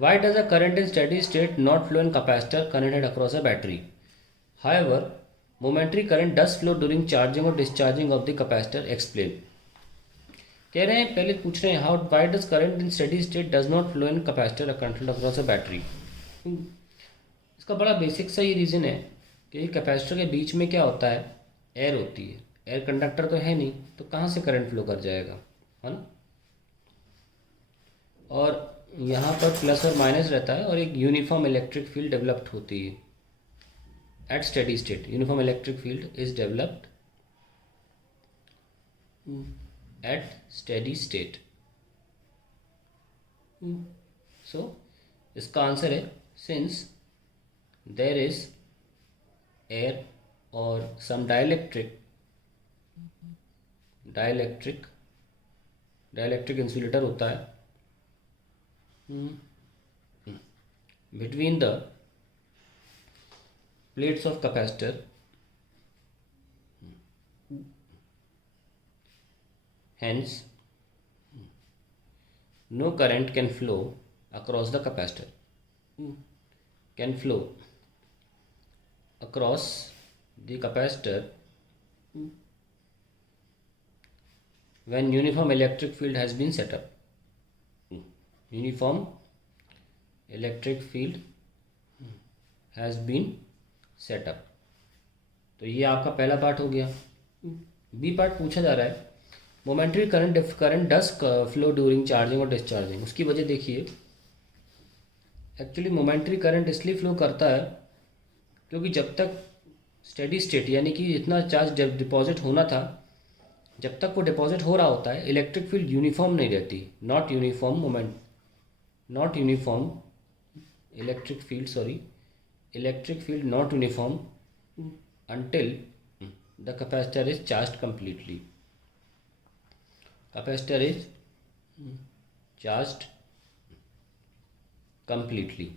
Why does a current in steady state not flow in capacitor connected across a battery? However, momentary current does flow during charging or discharging of the capacitor. Explain. कह रहे हैं, पहले पूछ रहे हैं how why does current in steady state does not flow in capacitor controlled across a battery. इसका बड़ा basic सा ये रीज़न है कि कैपेसिटर के बीच में क्या होता है, एयर होती है. एयर कंडक्टर तो है नहीं, तो कहाँ से करंट फ्लो कर जाएगा, है ना. और यहाँ पर प्लस और माइनस रहता है और एक यूनिफॉर्म इलेक्ट्रिक फील्ड डेवलप्ड होती है at steady state. Uniform electric field is developed at steady state. So इसका आंसर है since there is air or some dielectric insulator होता है between the plates of capacitor, hence no current can flow across the capacitor, can flow across the capacitor when uniform electric field has been set up. Uniform electric field has been set up. तो ये आपका पहला part हो गया. B part पूछा जा रहा है मोमेंटरी करंट डस फ्लो ड्यूरिंग चार्जिंग और डिस्चार्जिंग. उसकी वजह देखिए, एक्चुअली मोमेंटरी करंट इसलिए फ्लो करता है क्योंकि जब तक स्टेडी स्टेट यानी कि जितना चार्ज डिपॉजिट होना था, जब तक वो डिपॉजिट हो रहा होता है, इलेक्ट्रिक फील्ड यूनिफॉर्म नहीं रहती. Not uniform electric field not uniform until the capacitor is charged completely. Capacitor is charged completely.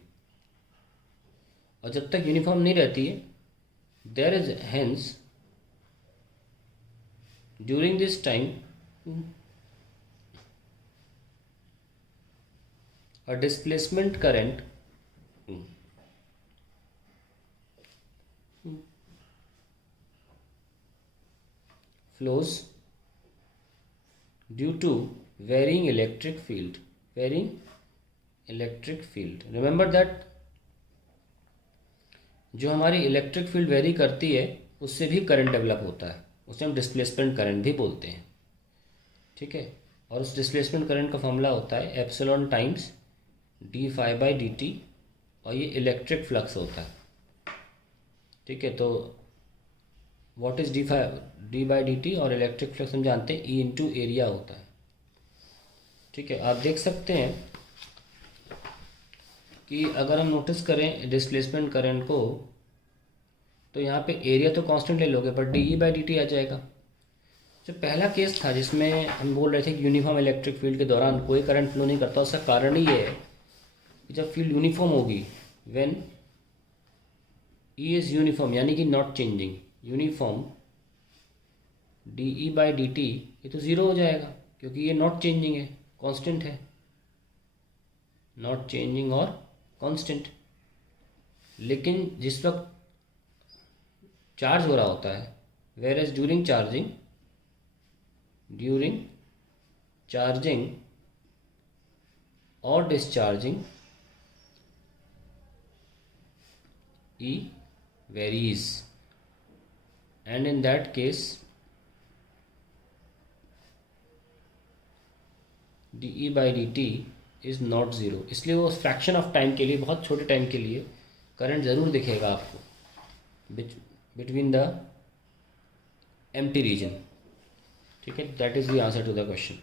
और जब तक यूनिफॉर्म नहीं रहती है, there is hence during this time a displacement current flows due to varying electric field. Remember that जो हमारी electric field very करती है उससे भी करंट डेवलप होता है, उसे हम डिस्प्लेसमेंट करंट भी बोलते हैं. ठीक है. और उस डिस्प्लेसमेंट करंट का फॉर्मूला होता है epsilon times d phi by D t, और ये इलेक्ट्रिक फ्लक्स होता है. ठीक है. तो what is d by D t, और इलेक्ट्रिक फ्लक्स हम जानते हैं ई इंटू एरिया होता है. ठीक है. आप देख सकते हैं कि अगर हम नोटिस करें डिस्प्लेसमेंट करंट को, तो यहाँ पे एरिया तो कांस्टेंट ले लोगे पर D E by D T आ जाएगा. जो पहला केस था जिसमें हम बोल रहे थे कि यूनिफॉर्म इलेक्ट्रिक फील्ड के दौरान कोई करंट फ्लो नहीं करता, उसका कारण ही ये है कि जब फील्ड यूनिफॉर्म होगी, व्हेन ई इज़ यूनिफॉर्म यानी कि not changing, uniform D E by D T ये तो ज़ीरो हो जाएगा क्योंकि ये नॉट चेंजिंग है, कांस्टेंट है. नॉट चेंजिंग और कांस्टेंट. लेकिन जिस वक्त चार्ज हो रहा होता है, वेयर एज ड्यूरिंग चार्जिंग और discharging E varies, and in that case dE by dt is not zero. इसलिए वो फ्रैक्शन ऑफ टाइम के लिए, बहुत छोटे टाइम के लिए करंट ज़रूर दिखेगा आपको बिटवीन द एम्प्टी रीजन. ठीक है. That is the answer to the question.